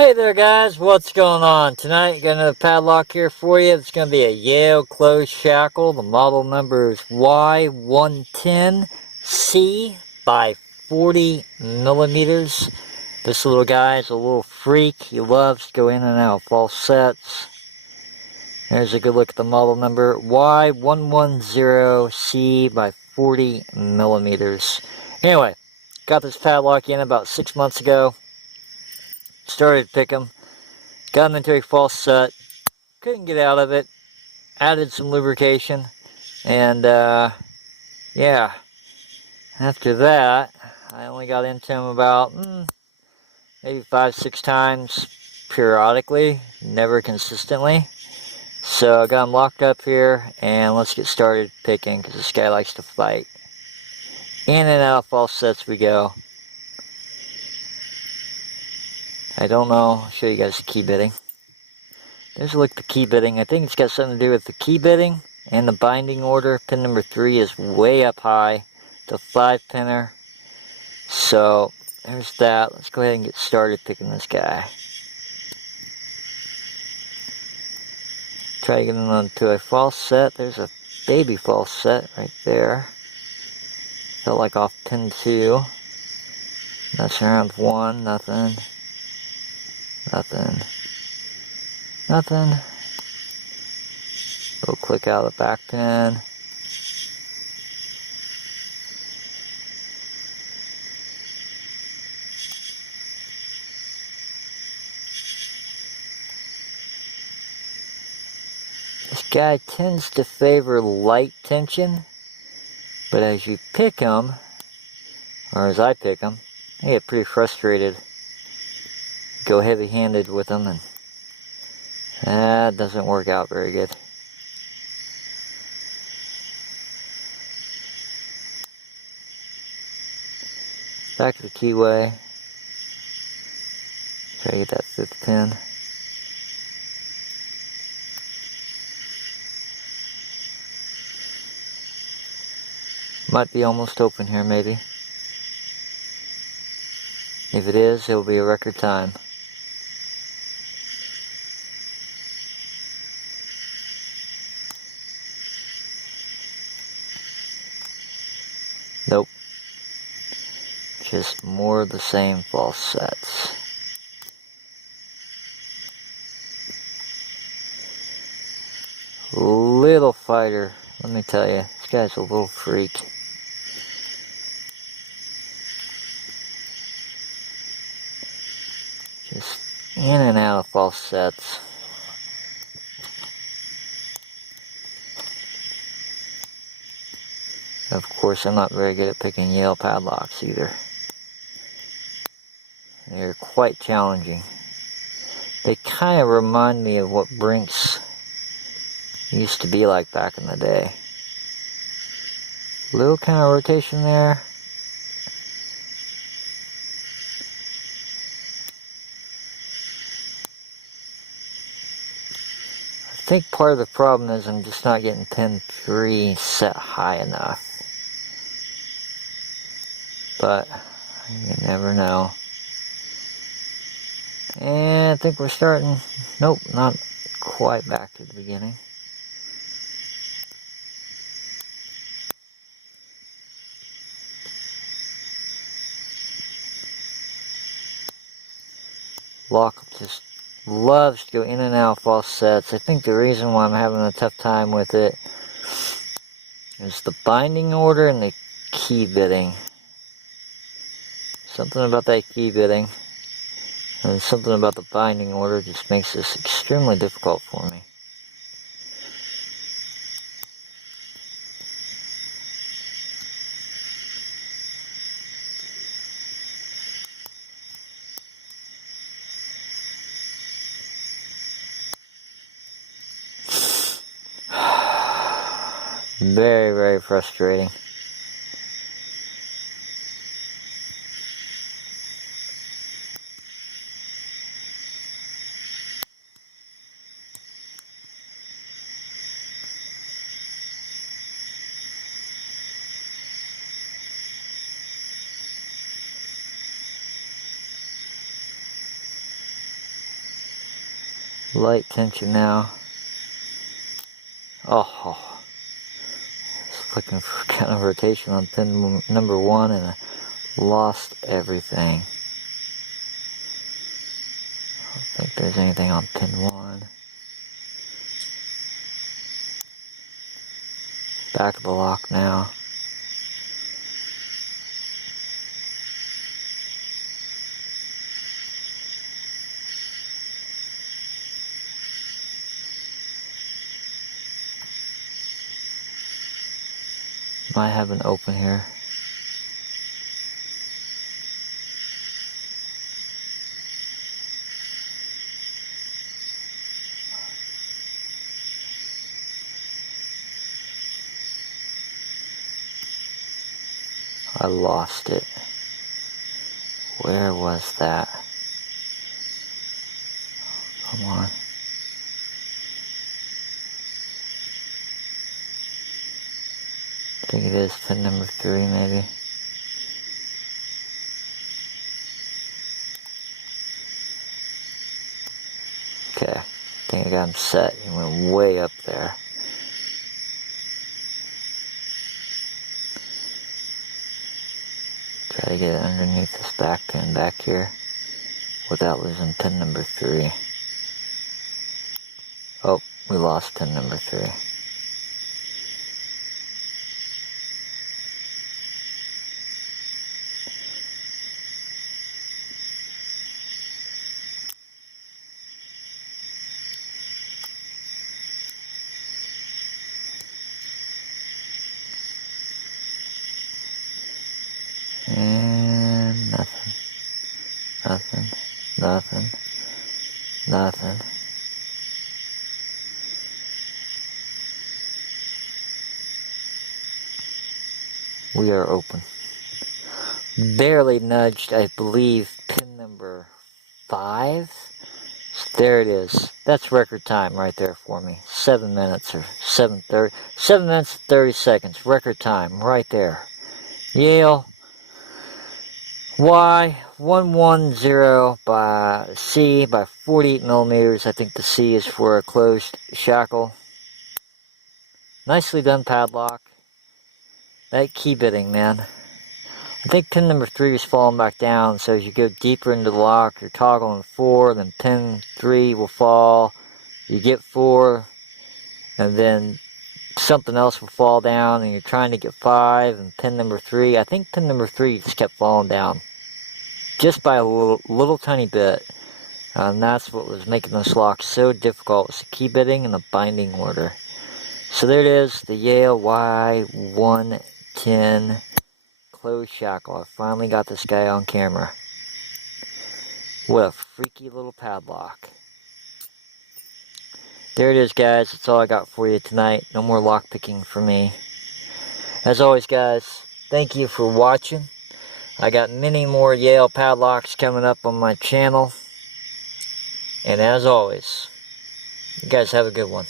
Hey there guys, what's going on? Tonight, got another padlock here for you. It's going to be a Yale closed shackle. The model number is Y110C by 40 millimeters. This little guy is a little freak. He loves to go in and out of false sets. There's a good look at the model number, Y110C by 40 millimeters. Anyway, got this padlock in about 6 months ago. Started to pick them. Got him into a false set, couldn't get out of it, added some lubrication, and yeah, after that, I only got into him about maybe 5-6 times periodically, never consistently. So I got him locked up here, and let's get started picking, because this guy likes to fight. In and out of false sets we go. I don't know, I'll show you guys the key bitting. There's a look at the key bitting. I think it's got something to do with the key bitting and the binding order. Pin number 3 is way up high. The 5-pinner. So there's that. Let's go ahead and get started picking this guy. Try getting onto a false set. There's a baby false set right there. Felt like off pin 2. Messing around with 1. Nothing. Nothing. Nothing. Go click out of the back pin. This guy tends to favor light tension, but as you pick him, or as I pick him, I get pretty frustrated. Go heavy-handed with them, and that doesn't work out very good. Back to the keyway. Try to get that 5th pin. Might be almost open here, maybe. If it is, it will be a record time. Nope. Just more of the same false sets. Little fighter, let me tell you. This guy's a little freak. Just in and out of false sets. Of course, I'm not very good at picking Yale padlocks either. They're quite challenging. They kind of remind me of what Brinks used to be like back in the day. Little kind of rotation there. I think part of the problem is I'm just not getting pin 3 set high enough. But you never know. And I think we're starting. Nope, not quite back to the beginning. Lock just loves to go in and out of false sets. I think the reason why I'm having a tough time with it is the binding order and the key bitting. Something about that key bitting and something about the binding order just makes this extremely difficult for me. Very, very frustrating. Light tension now. Oh, just looking for counter rotation on pin number 1 and I lost everything. I don't think there's anything on pin 1. Back of the lock now. Might have an open here. I lost it. Where was that? Come on. I think it is pin number 3 maybe. Okay, I think I got him set. He went way up there. Try to get it underneath this back pin back here without losing pin number 3. Oh, we lost pin number 3. And nothing. We are open. Barely nudged, I believe, pin number 5. So there it is. That's record time right there for me. 7 minutes or 7:30. 7 minutes and 30 seconds. Record time right there. Yale Y110C by 48 millimeters. I think the C is for a closed shackle. Nicely done padlock. That key bitting, man. I think pin number 3 is falling back down, so as you go deeper into the lock, you're toggling 4, then pin 3 will fall. You get 4, and then something else will fall down, and you're trying to get 5, and pin number 3. I think pin number 3 just kept falling down. Just by a little tiny bit. And that's what was making this lock so difficult, was the key bitting and the binding order. So there it is, the Yale Y110 closed shackle. I finally got this guy on camera. What a freaky little padlock. There it is, guys. That's all I got for you tonight. No more lockpicking for me. As always, guys, thank you for watching. I got many more Yale padlocks coming up on my channel. And as always, you guys have a good one.